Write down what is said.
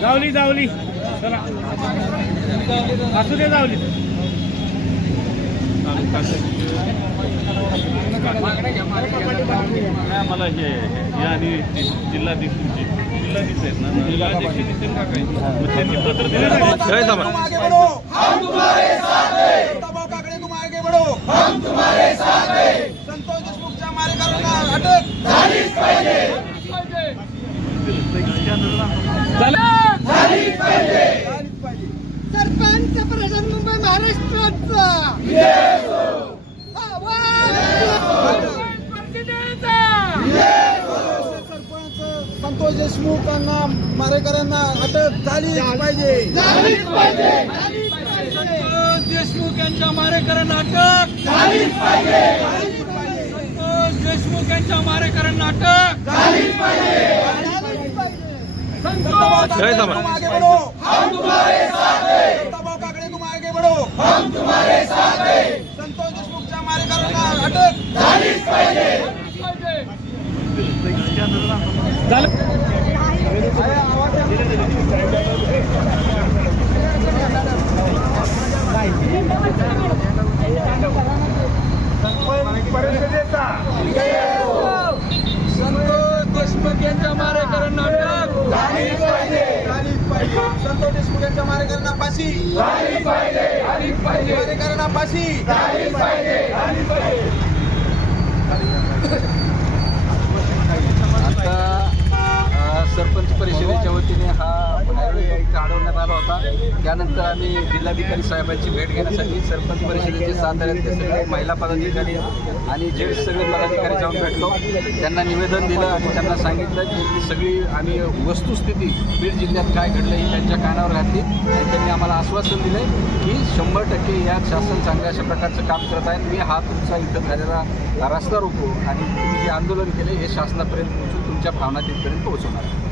जावली जावली. चला. असू दे जावली. मला हे आणि ते जिल्हाधीश जिल्हाधीश आहेत ना जिल्हाधीश नितीन काका त्यांनी पत्र दिलं नाही. तुम आगे बढ़ो हम तुम्हारे साथ हैं दबाव काकडे तुम आगे बढ़ो हम तुम्हारे साथ हैं संतोष देशमुखच्या मारेकरांना अटक झालीच पाहिजे झालीच पाहिजे सरपंच प्रधान मुंबई संतोष देशमुखांना मारेकरांना अटक झालीच पाहिजे झालीच पाहिजे देशमुख यांच्या मारेकरांना अटक झालीच पाहिजे संतोष देशमुख यांच्या मारेकरांना अटक साथ हैं दबाव काकडे तुम आगे बढ़ो हम तुम्हारे साथ हैं संतोष देशमुखच्या मारेकरांना अटक झालीच पाहिजे संतोष देशमुख यांच्या मारेकरांना पाहिजे पाहिजे संतोष देशमुख यांच्या मारेकरांना फाशी पाहिजे पाहिजे मारेकरांना फाशी झालीच त्यानंतर आम्ही जिल्हाधिकारी साहेबांची भेट घेण्यासाठी सरपंच परिषदेचे साताऱ्यातले सगळे महिला पदाधिकारी आणि जे सगळे पदाधिकारी जाऊन भेटलो त्यांना निवेदन दिलं आणि त्यांना सांगितलं की ही सगळी आम्ही वस्तुस्थिती बीड जिल्ह्यात काय घडलं ही त्यांच्या कानावर घातली आणि त्यांनी आम्हाला आश्वासन दिलं की शंभर टक्के यात शासन चांगल्या अशा प्रकारचं काम करत आहे मी हा तुमचा इथं झालेला रस्ता रोखू आणि तुम्ही जे आंदोलन केले हे शासनापर्यंत पोहोचून तुमच्या भावना तिथपर्यंत पोहोचवणार आहे.